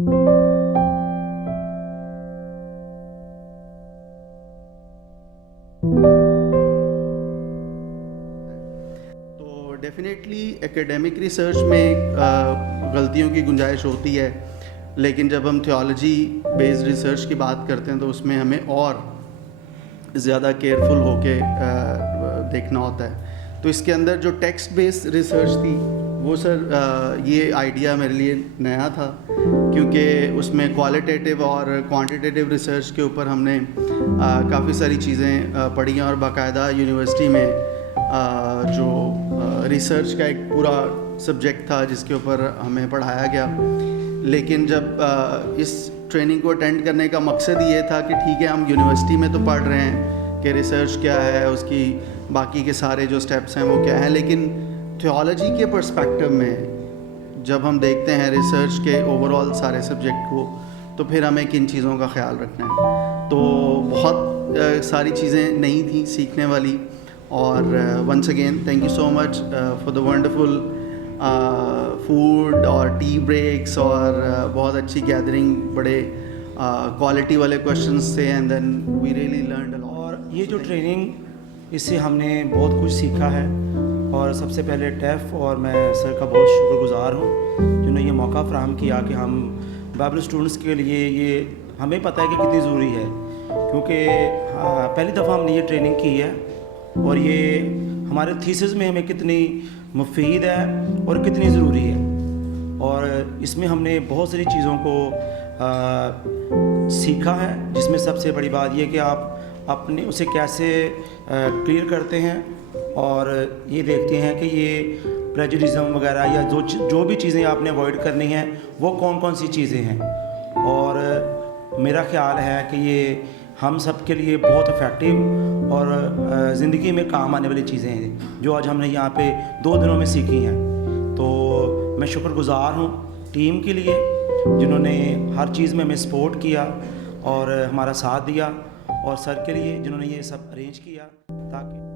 تو definitely ایکیڈیمک research میں غلطیوں کی گنجائش ہوتی ہے، لیکن جب ہم تھیولوجی بیسڈ ریسرچ کی بات کرتے ہیں تو اس میں ہمیں اور زیادہ کیئرفل ہو کے دیکھنا ہوتا ہے. تو اس کے اندر جو ٹیکسٹ بیس ریسرچ تھی وہ سر یہ آئیڈیا میرے لیے نیا تھا، کیونکہ اس میں کوالٹیٹیو اور کوانٹیٹیو ریسرچ کے اوپر ہم نے کافی ساری چیزیں پڑھی ہیں، اور باقاعدہ یونیورسٹی میں جو ریسرچ کا ایک پورا سبجیکٹ تھا جس کے اوپر ہمیں پڑھایا گیا. لیکن جب اس ٹریننگ کو اٹینڈ کرنے کا مقصد یہ تھا کہ ٹھیک ہے ہم یونیورسٹی میں تو پڑھ رہے ہیں کہ ریسرچ کیا ہے، اس کی باقی کے سارے جو سٹیپس ہیں وہ کیا ہیں، لیکن تھیولوجی کے پرسپیکٹو میں جب ہم دیکھتے ہیں ریسرچ کے اوور آل سارے سبجیکٹ کو، تو پھر ہمیں کن چیزوں کا خیال رکھنا ہے. تو بہت ساری چیزیں نئی تھیں سیکھنے والی. اور once again thank you so much for the wonderful food اور ٹی بریکس، اور بہت اچھی گیدرنگ، بڑے کوالٹی والے کویشچنس تھے، and then we really learned a lot. اور یہ جو ٹریننگ، اس سے ہم نے بہت کچھ سیکھا ہے. اور سب سے پہلے ٹیف اور میں سر کا بہت شکر گزار ہوں جنہوں نے یہ موقع فراہم کیا کہ ہم بائبل اسٹوڈنٹس کے لیے، یہ ہمیں پتہ ہے کہ کتنی ضروری ہے، کیونکہ پہلی دفعہ ہم نے یہ ٹریننگ کی ہے، اور یہ ہمارے تھیسس میں ہمیں کتنی مفید ہے اور کتنی ضروری ہے. اور اس میں ہم نے بہت ساری چیزوں کو سیکھا ہے، جس میں سب سے بڑی بات یہ کہ آپ اپنے اسے کیسے کلیئر کرتے ہیں، اور یہ دیکھتے ہیں کہ یہ پریجوڈزم وغیرہ یا جو بھی چیزیں آپ نے اوائڈ کرنی ہیں وہ کون کون سی چیزیں ہیں. اور میرا خیال ہے کہ یہ ہم سب کے لیے بہت افیکٹو اور زندگی میں کام آنے والی چیزیں ہیں جو آج ہم نے یہاں پہ 2 دنوں میں سیکھی ہیں. تو میں شکر گزار ہوں ٹیم کے لیے جنہوں نے ہر چیز میں ہمیں سپورٹ کیا اور ہمارا ساتھ دیا، اور سر کے لیے جنہوں نے یہ سب ارینج کیا تاکہ